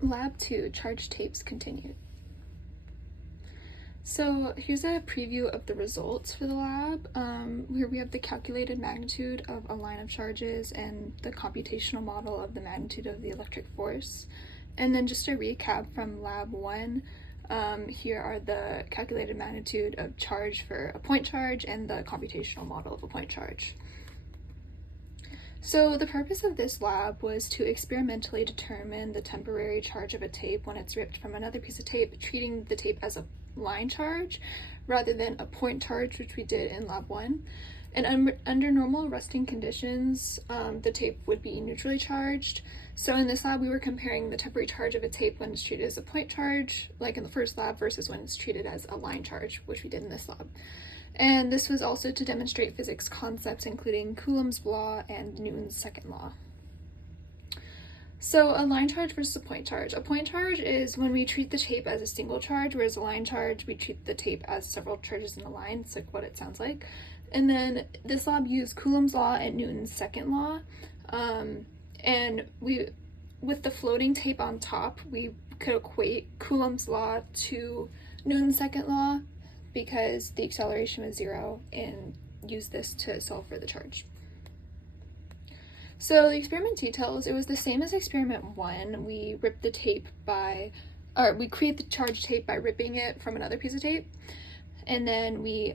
Lab 2, charge tapes continued. So here's a preview of the results for the lab. Here we have the calculated magnitude of a line of charges and the computational model of the magnitude of the electric force. And then just a recap from lab 1, here are the calculated magnitude of charge for a point charge and the computational model of a point charge. So the purpose of this lab was to experimentally determine the temporary charge of a tape when it's ripped from another piece of tape, treating the tape as a line charge rather than a point charge, which we did in lab 1. And under normal resting conditions, the tape would be neutrally charged. So in this lab, we were comparing the temporary charge of a tape when it's treated as a point charge, like in the first lab, versus when it's treated as a line charge, which we did in this lab. And this was also to demonstrate physics concepts including Coulomb's law and Newton's second law. So a line charge versus a point charge. A point charge is when we treat the tape as a single charge, whereas a line charge, we treat the tape as several charges in a line. It's like what it sounds like. And then this lab used Coulomb's law and Newton's second law. And with the floating tape on top, we could equate Coulomb's law to Newton's second law because the acceleration was 0, and use this to solve for the charge. So the experiment details, it was the same as experiment 1. We ripped the tape we create the charge tape by ripping it from another piece of tape, and then we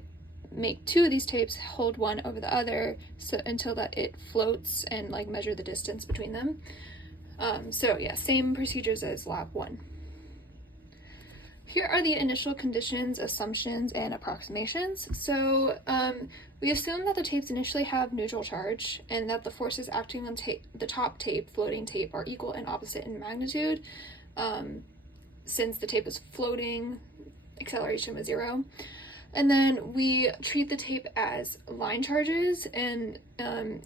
make 2 of these tapes, hold one over the other until that it floats, and like measure the distance between them. So yeah, same procedures as lab 1. Here are the initial conditions, assumptions, and approximations. So we assume that the tapes initially have neutral charge and that the forces acting on the top tape, floating tape, are equal and opposite in magnitude. Since the tape is floating, acceleration was 0. And then we treat the tape as line charges, and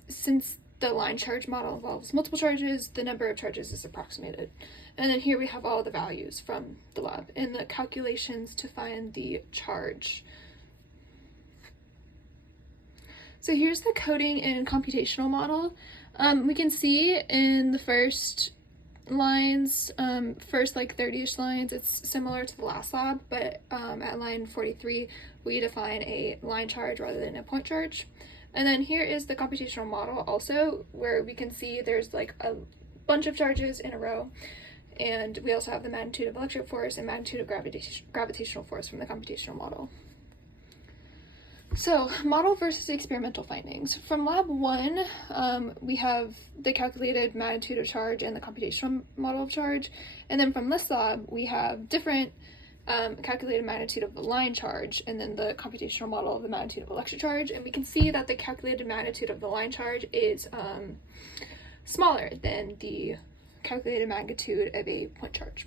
since the line charge model involves multiple charges, the number of charges is approximated. And then here we have all the values from the lab and the calculations to find the charge. So here's the coding and computational model. We can see in the first lines, first like 30-ish lines, it's similar to the last lab, but at line 43, we define a line charge rather than a point charge. And then here is the computational model also, where we can see there's like a bunch of charges in a row, and we also have the magnitude of electric force and magnitude of gravitational force from the computational model. So, model versus experimental findings. From lab 1, we have the calculated magnitude of charge and the computational model of charge, and then from this lab, we have different calculated magnitude of the line charge and then the computational model of the magnitude of electric charge, and we can see that the calculated magnitude of the line charge is smaller than the calculated magnitude of a point charge.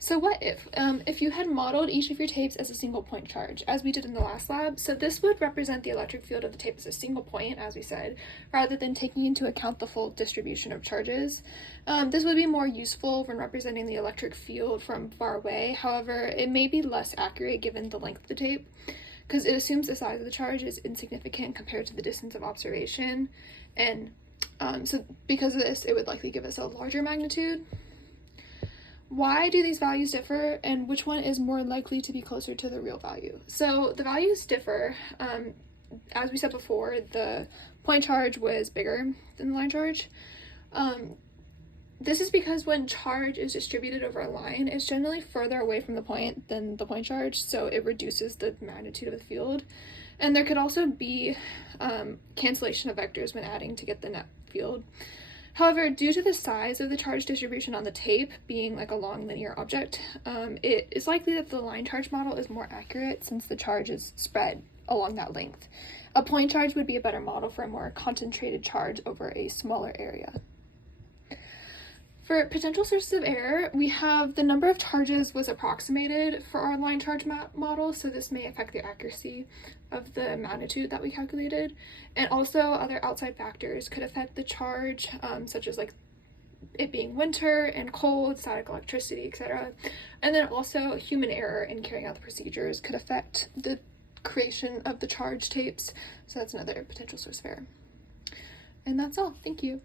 So what if you had modeled each of your tapes as a single point charge, as we did in the last lab? So this would represent the electric field of the tape as a single point, as we said, rather than taking into account the full distribution of charges. This would be more useful when representing the electric field from far away. However, it may be less accurate given the length of the tape, because it assumes the size of the charge is insignificant compared to the distance of observation. And so because of this, it would likely give us a larger magnitude. Why do these values differ, and which one is more likely to be closer to the real value? So the values differ. As we said before, the point charge was bigger than the line charge. This is because when charge is distributed over a line, it's generally further away from the point than the point charge, so it reduces the magnitude of the field. And there could also be cancellation of vectors when adding to get the net field. However, due to the size of the charge distribution on the tape being like a long linear object, it is likely that the line charge model is more accurate since the charge is spread along that length. A point charge would be a better model for a more concentrated charge over a smaller area. For potential sources of error, we have the number of charges was approximated for our line charge model, so this may affect the accuracy of the magnitude that we calculated. And also other outside factors could affect the charge, such as like it being winter and cold, static electricity, etc. And then also human error in carrying out the procedures could affect the creation of the charge tapes, so that's another potential source of error. And that's all. Thank you.